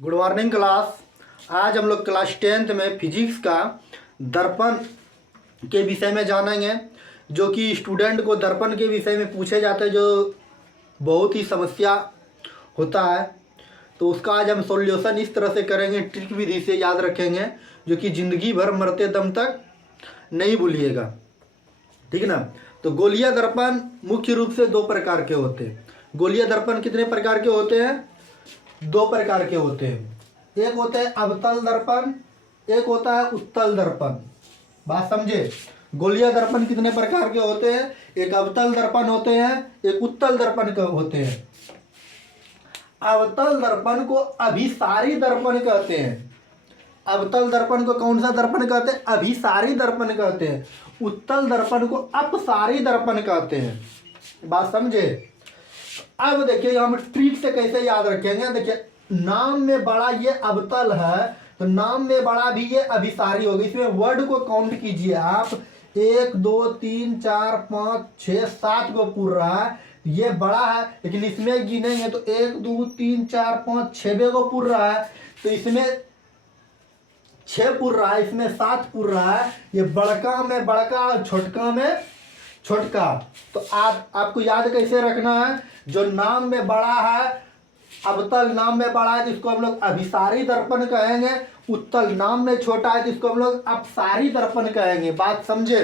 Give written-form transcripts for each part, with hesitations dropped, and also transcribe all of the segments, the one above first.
Good morning class. आज हम लोग क्लास 10th में फिजिक्स का दर्पण के विषय में जानेंगे, जो कि स्टूडेंट को दर्पण के विषय में पूछे जाते हैं, जो बहुत ही समस्या होता है। तो उसका आज हम सॉल्यूशन इस तरह से करेंगे, ट्रिक विधि से याद रखेंगे, जो कि ज़िंदगी भर मरते दम तक नहीं भूलिएगा। ठीक है ना। तो गोलीय दर्पण मुख्य रूप से दो प्रकार के होते हैं। गोलीय दर्पण कितने प्रकार के होते हैं? दो प्रकार के होते हैं। एक होता है अवतल दर्पण, एक होता है उत्तल दर्पण। बात समझे? गोलीय दर्पण कितने प्रकार के होते हैं? एक अवतल दर्पण होते हैं, एक उत्तल दर्पण के होते हैं। अवतल दर्पण को अभिसारी दर्पण कहते हैं। अवतल दर्पण को कौन सा दर्पण कहते हैं? अभिसारी दर्पण कहते हैं। उत्तल दर्पण को अपसारी दर्पण कहते हैं। बात समझे? अब देखिए हम ट्रिक से कैसे याद रखेंगे। देखिए, नाम में बड़ा ये अवतल है, तो नाम में बड़ा भी ये अभिसारी होगी। इसमें वर्ड को काउंट कीजिए आप, 1 2 3 4 5 6 7 को पूर रहा है, ये बड़ा है। लेकिन इसमें गिनेंगे तो 1 2 3 4 5 6 को पूर रहा है, तो इसमें 6 पूर रहा है, इसमें 7 पूर रहा है। ये बड़का में बड़का, छोटका में छोटका। तो आपको याद कैसे रखना है? जो नाम में बड़ा है, अवतल नाम में बड़ा है, तो इसको हम लोग अभिसारी दर्पण कहेंगे। उत्तल नाम में छोटा है, तो इसको हम लोग अपसारी दर्पण कहेंगे। बात समझे?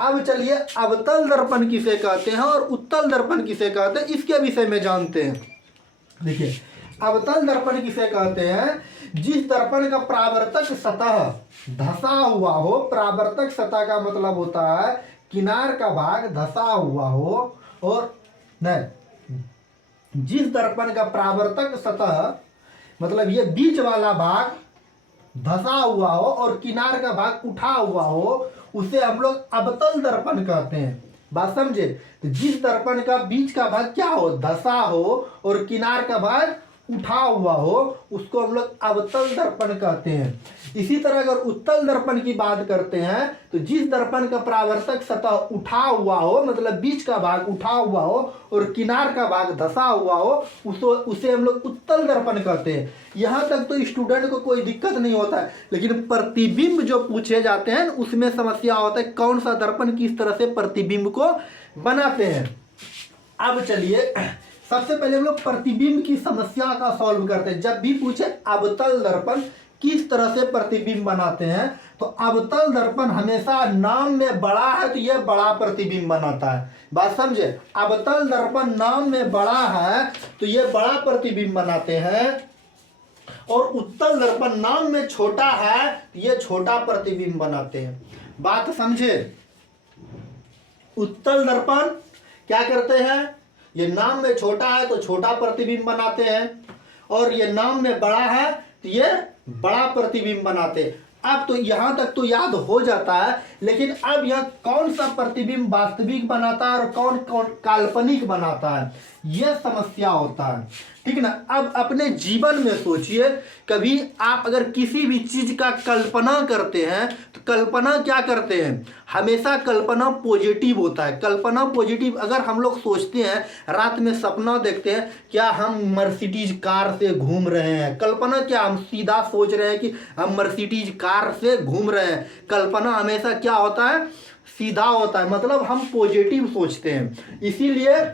अब चलिए अवतल दर्पण किसे कहते हैं और उत्तल दर्पण किसे कहते हैं, इसके विषय में जानते हैं। देखिए, अवतल दर्पण किसे कहते हैं? जिस दर्पण का परावर्तक सतह धंसा हुआ हो। परावर्तक सतह का मतलब होता है किनार का भाग धंसा हुआ हो, और नहीं, जिस दर्पण का परावर्तक सतह मतलब ये बीच वाला भाग धंसा हुआ हो और किनार का भाग उठा हुआ हो, उसे हम लोग अवतल दर्पण कहते हैं। बात समझे? तो जिस दर्पण का बीच का भाग क्या हो, धंसा हो, और किनार का भाग उठा हुआ हो, उसको हम लोग अवतल दर्पण कहते हैं। इसी तरह अगर उत्तल दर्पण की बात करते हैं, तो जिस दर्पण का परावर्तक सतह उठा हुआ हो, मतलब बीच का भाग उठा हुआ हो और किनार का भाग धंसा हुआ हो, उसे हम लोग उत्तल दर्पण कहते हैं। यहाँ तक तो स्टूडेंट को कोई दिक्कत नहीं होता है, लेकिन प्रतिबिंब जो पूछे जाते हैं उसमें समस्या होता है, कौन सा दर्पण किस तरह से प्रतिबिंब को बनाते हैं। अब चलिए सबसे पहले हम लोग प्रतिबिंब की समस्या का सॉल्व करते हैं। जब भी पूछे अवतल दर्पण किस तरह से प्रतिबिंब बनाते हैं, तो अवतल दर्पण हमेशा नाम में बड़ा है, तो यह बड़ा प्रतिबिंब बनाता है। बात समझे? अवतल दर्पण नाम में बड़ा है, तो यह बड़ा प्रतिबिंब बनाते हैं, और उत्तल दर्पण नाम में छोटा है, तो यह छोटा प्रतिबिंब बनाते हैं। बात समझे? उत्तल दर्पण क्या करते हैं? ये नाम में छोटा है तो छोटा प्रतिबिंब बनाते हैं, और ये नाम में बड़ा है तो ये बड़ा प्रतिबिंब बनाते हैं। अब तो यहाँ तक तो याद हो जाता है, लेकिन अब यह कौन सा प्रतिबिंब वास्तविक बनाता है और कौन कौन काल्पनिक बनाता है, यह समस्या होता है। ठीक ना। अब अपने जीवन में सोचिए, कभी आप अगर किसी भी चीज का कल्पना करते हैं, तो कल्पना क्या करते हैं? हमेशा कल्पना पॉजिटिव होता है। कल्पना पॉजिटिव, अगर हम लोग सोचते हैं, रात में सपना देखते हैं, क्या हम मर्सिडीज कार से घूम रहे हैं, कल्पना क्या, हम सीधा सोच रहे हैं कि हम मर्सिडीज कार से घूम रहे हैं। कल्पना हमेशा क्या होता है? सीधा होता है, मतलब हम पॉजिटिव सोचते हैं। इसीलिए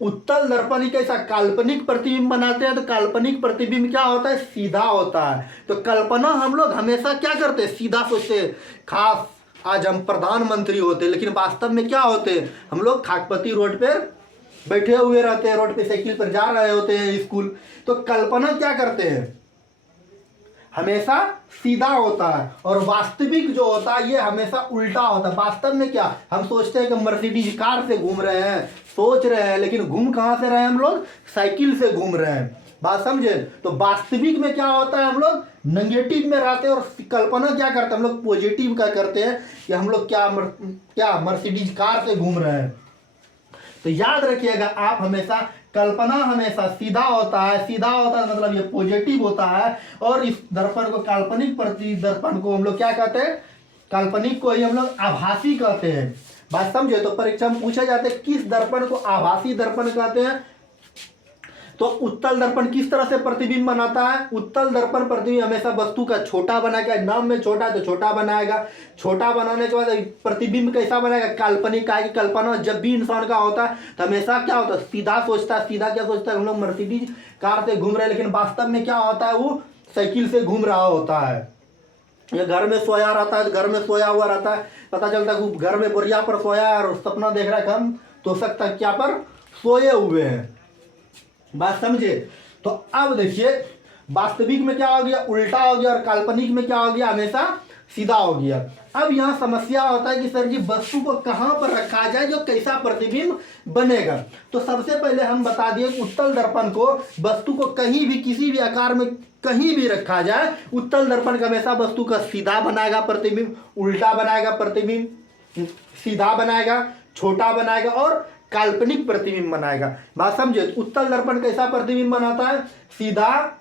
उत्तल दर्पण ही कैसा काल्पनिक प्रतिबिंब बनाते हैं, तो काल्पनिक प्रतिबिंब क्या होता है? सीधा होता है। तो कल्पना हम लोग हमेशा क्या करते हैं? सीधा सोचते हैं। खास आज हम प्रधानमंत्री होते हैं, लेकिन वास्तव में क्या होते हैं? हम लोग खाकपति रोड पर बैठे हुए रहते हैं, रोड पे साइकिल पर जा रहे होते हैं स्कूल। तो कल्पना क्या करते हैं? हमेशा सीधा होता है, और वास्तविक जो होता है ये हमेशा उल्टा होता है। वास्तव में क्या, हम सोचते हैं कि मर्सिडीज कार से घूम रहे हैं, सोच रहे हैं, लेकिन घूम कहाँ से रहे हैं? हम लोग साइकिल से घूम रहे हैं। बात समझे? तो वास्तविक में क्या होता है? हम लोग नेगेटिव में रहते हैं, और कल्पना क्या करते हैं? हम लोग पॉजिटिव का करते हैं कि हम लोग क्या मर्सिडीज कार से घूम रहे हैं। तो याद रखिएगा आप, हमेशा कल्पना हमेशा सीधा होता है। सीधा होता है मतलब ये पॉजिटिव होता है, और इस दर्पण को, काल्पनिक प्रति दर्पण को हम लोग क्या कहते हैं? काल्पनिक को ही हम लोग आभासी कहते हैं। बात समझे? तो परीक्षा में पूछा जाता है किस दर्पण को आभासी दर्पण कहते हैं, तो उत्तल दर्पण किस तरह से प्रतिबिंब बनाता है? उत्तल दर्पण प्रतिबिंब हमेशा वस्तु का छोटा बनाएगा, नाम में छोटा है तो छोटा बनाएगा। छोटा बनाने के बाद प्रतिबिंब कैसा बनाएगा? काल्पनिक। का कल्पना जब भी इंसान का होता है तो हमेशा क्या होता है? सीधा सोचता है। सीधा क्या सोचता है? हम लोग मर्सिडीज कार से घूम रहे हैं, लेकिन वास्तव में क्या होता है? वो साइकिल से घूम रहा होता है। ये घर में सोया रहता है, घर में सोया हुआ रहता है, पता चलता है कि घर में बोरिया पर सोया है और सपना देख रहा है कि हम तो सकता क्या पर सोए हुए हैं। बात समझे? तो अब देखिए वास्तविक में क्या हो गया? उल्टा हो गया, और काल्पनिक में क्या हो गया? हमेशा सीधा हो गया। अब यहाँ समस्या होता है कि सर जी वस्तु को कहाँ पर रखा जाए जो कैसा प्रतिबिंब बनेगा। तो सबसे पहले हम बता दिए कि उत्तल दर्पण को वस्तु को कहीं भी किसी भी आकार में कहीं भी रखा जाए, उत्तल दर्पण का हमेशा वस्तु का सीधा बनाएगा प्रतिबिंब, उल्टा बनाएगा प्रतिबिंब, सीधा बनाएगा, छोटा बनाएगा और काल्पनिक प्रतिबिंब बनाएगा। बात समझे? उत्तल दर्पण कैसा प्रतिबिंब बनाता है? सीधा,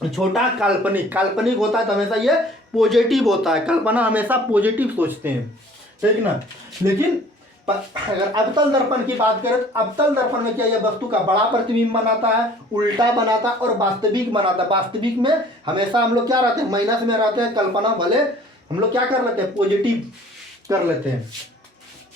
छोटा, काल्पनिक। काल्पनिक होता है तो हमेशा ये पॉजिटिव होता है, कल्पना हमेशा पॉजिटिव सोचते हैं, ठीक ना। लेकिन अगर अवतल दर्पण की बात करें तो अवतल दर्पण में क्या, यह वस्तु का बड़ा प्रतिबिंब बनाता है, उल्टा बनाता है और वास्तविक बनाता है। वास्तविक में हमेशा हम लोग क्या रहते हैं? माइनस में रहते हैं, कल्पना भले हम लोग क्या कर लेते हैं? पॉजिटिव कर लेते हैं।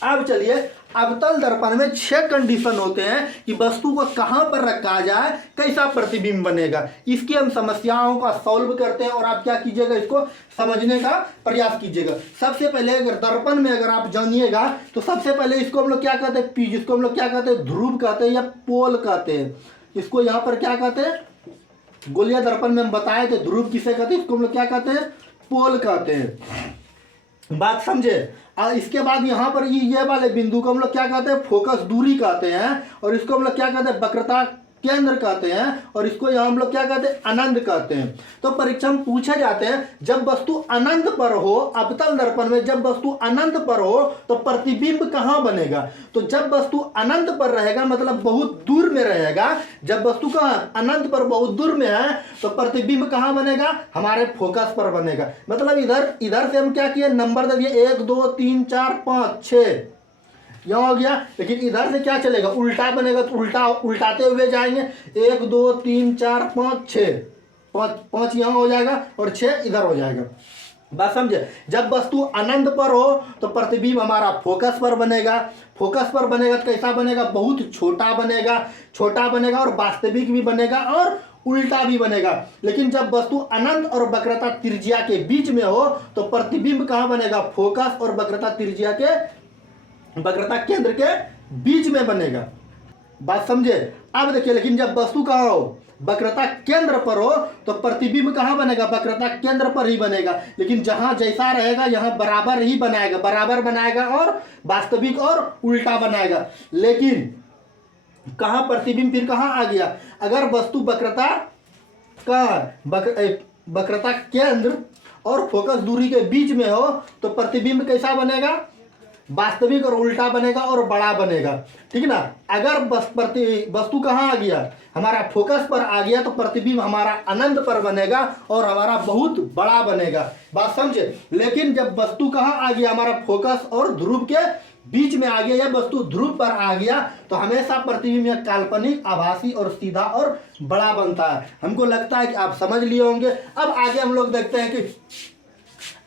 अब चलिए अवतल दर्पण में 6 कंडीशन होते हैं कि वस्तु को कहां पर रखा जाए, कैसा प्रतिबिंब बनेगा। इसकी हम समस्याओं का सॉल्व करते हैं और आप क्या कीजिएगा? इसको समझने का प्रयास कीजिएगा। सबसे पहले अगर दर्पण में अगर आप जानिएगा तो सबसे पहले इसको हम लोग क्या कहते हैं? पी, जिसको हम लोग क्या कहते हैं? ध्रुव कहते हैं या पोल कहते हैं। इसको यहाँ पर क्या कहते हैं? गोलीय दर्पण में हम बताए थे ध्रुव किसे कहते हैं, इसको हम लोग क्या कहते हैं? पोल कहते हैं। बात समझे? इसके बाद यहाँ पर ये वाले बिंदु को हम लोग क्या कहते हैं? फोकस दूरी कहते हैं, और इसको हम लोग क्या कहते हैं? वक्रता केंद्र कहते हैं, और इसको यहाँ हम लोग क्या कहते हैं? अनंत कहते हैं। तो परीक्षा में पूछे जाते हैं जब वस्तु अनंत पर हो, अवतल दर्पण में जब वस्तु अनंत पर हो तो प्रतिबिंब कहाँ बनेगा? तो जब वस्तु अनंत पर रहेगा मतलब बहुत दूर में रहेगा। जब वस्तु कहाँ? अनंत पर बहुत दूर में है तो प्रतिबिंब कहाँ बनेगा? हमारे फोकस पर बनेगा। मतलब इधर से हम क्या किए? नंबर दे दिए 1 2 3 4 5 6 यहाँ हो गया। लेकिन इधर से क्या चलेगा? उल्टा बनेगा तो उल्टाते हुए जाएंगे। 1 2 3 4 5 6, 5 यहाँ हो जाएगा और 6 इधर हो जाएगा। बात समझे? जब वस्तु अनंत पर हो तो प्रतिबिंब हमारा फोकस पर बनेगा। फोकस पर बनेगा तो कैसा बनेगा? बहुत छोटा बनेगा, छोटा बनेगा और वास्तविक भी बनेगा और उल्टा भी बनेगा। लेकिन जब वस्तु अनंत और वक्रता त्रिज्या के बीच में हो तो प्रतिबिंब कहाँ बनेगा? फोकस और वक्रता त्रिज्या के, वक्रता केंद्र के बीच में बनेगा। बात समझे? अब देखिए, लेकिन जब वस्तु कहाँ हो? वक्रता केंद्र पर हो तो प्रतिबिंब कहाँ बनेगा? वक्रता केंद्र पर ही बनेगा। लेकिन जहां जैसा रहेगा यहाँ बराबर ही बनाएगा, बराबर बनाएगा और वास्तविक और उल्टा बनाएगा। लेकिन कहाँ प्रतिबिंब फिर कहाँ आ गया? अगर वस्तु वक्रता का वक्रता केंद्र और फोकस दूरी के बीच में हो तो प्रतिबिंब कैसा बनेगा? वास्तविक और उल्टा बनेगा और बड़ा बनेगा, ठीक ना। अगर वस्तु कहाँ आ गया? हमारा फोकस पर आ गया तो प्रतिबिंब हमारा अनंत पर बनेगा और हमारा बहुत बड़ा बनेगा। बात समझे? लेकिन जब वस्तु कहाँ आ गया? हमारा फोकस और ध्रुव के बीच में आ गया, या वस्तु ध्रुव पर आ गया तो हमेशा प्रतिबिंब या काल्पनिक, आभासी और सीधा और बड़ा बनता है। हमको लगता है कि आप समझ लिए होंगे। अब आगे हम लोग देखते हैं कि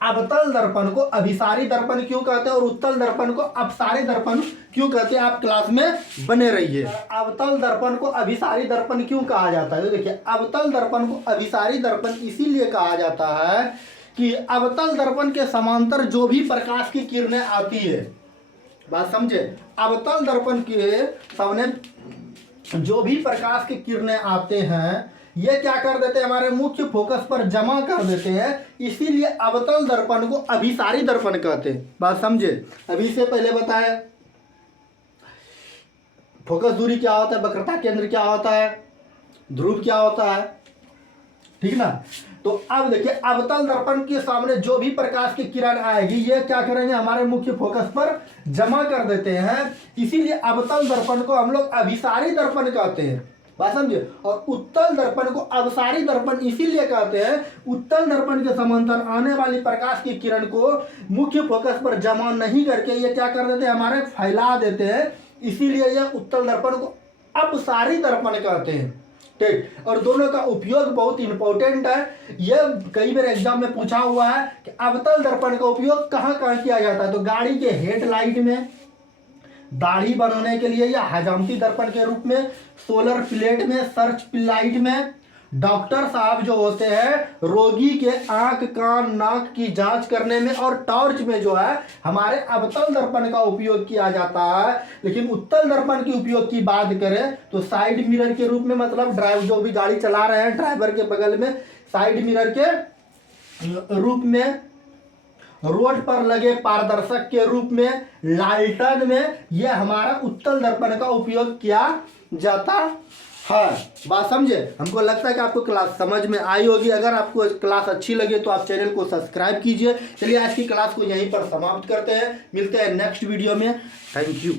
अवतल दर्पण को अभिसारी दर्पण क्यों कहते हैं और उत्तल दर्पण को अपसारी दर्पण क्यों कहते हैं। आप क्लास में बने रहिए। अवतल दर्पण को अभिसारी दर्पण क्यों कहा जाता है? तो देखिए, अवतल दर्पण को अभिसारी दर्पण इसीलिए कहा जाता है कि अवतल दर्पण के समांतर जो भी प्रकाश की किरणें आती है, बात समझे, अवतल दर्पण के सामने जो भी प्रकाश की किरणें आते हैं ये क्या कर देते हैं? हमारे मुख्य फोकस पर जमा कर देते हैं। इसीलिए अवतल दर्पण को अभिसारी दर्पण कहते हैं। बात समझे? अभी से पहले बताया फोकस दूरी क्या होता है, वक्रता केंद्र क्या होता है, ध्रुव क्या होता है, ठीक ना। तो अब देखिए, अवतल दर्पण के सामने जो भी प्रकाश की किरण आएगी ये क्या करेंगे? हमारे मुख्य फोकस पर जमा कर देते हैं। इसीलिए अवतल दर्पण को हम लोग अभिसारी दर्पण कहते हैं। बात समझे? और उत्तल दर्पण को अवसारी दर्पण इसीलिए कहते हैं, उत्तल दर्पण के समांतर आने वाली प्रकाश की किरण को मुख्य फोकस पर जमा नहीं करके ये क्या कर देते हैं? हमारे फैला देते हैं। इसीलिए यह उत्तल दर्पण को अपसारी दर्पण कहते हैं। ठीक। और दोनों का उपयोग बहुत इंपॉर्टेंट है। यह कई बार एग्जाम में पूछा हुआ है कि अवतल दर्पण का उपयोग कहाँ कहाँ किया जाता है। तो गाड़ी के हेडलाइट में, दाढ़ी बनाने के लिए या हजामती दर्पण के रूप में, सोलर प्लेट में, सर्च लाइट में, डॉक्टर साहब जो होते हैं रोगी के आंख कान नाक की जांच करने में, और टॉर्च में जो है हमारे अवतल दर्पण का उपयोग किया जाता है। लेकिन उत्तल दर्पण के उपयोग की बात करें तो साइड मिरर के रूप में, मतलब ड्राइव जो भी गाड़ी चला रहे हैं ड्राइवर के बगल में साइड मिरर के रूप में, रोड पर लगे पारदर्शक के रूप में, लालटन में, यह हमारा उत्तल दर्पण का उपयोग किया जाता है। बात समझे। हमको लगता है कि आपको क्लास समझ में आई होगी। अगर आपको क्लास अच्छी लगे तो आप चैनल को सब्सक्राइब कीजिए। चलिए आज की क्लास को यहीं पर समाप्त करते हैं, मिलते हैं नेक्स्ट वीडियो में। Thank you.